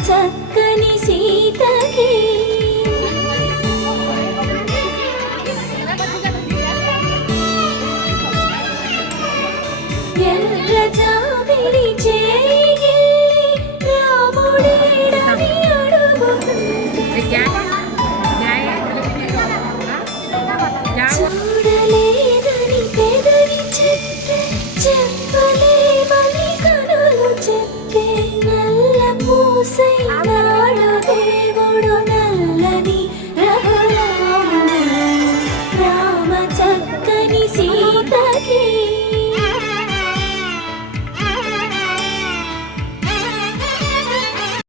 చక్కని సీతకి ఎర్ర జాబిలి చేయి రాముడేడని అడుగుతుంది చూడలేదని పెదవి చెప్పే చెప్పలేమని కనులు చెప్పే నల్ల పూసైన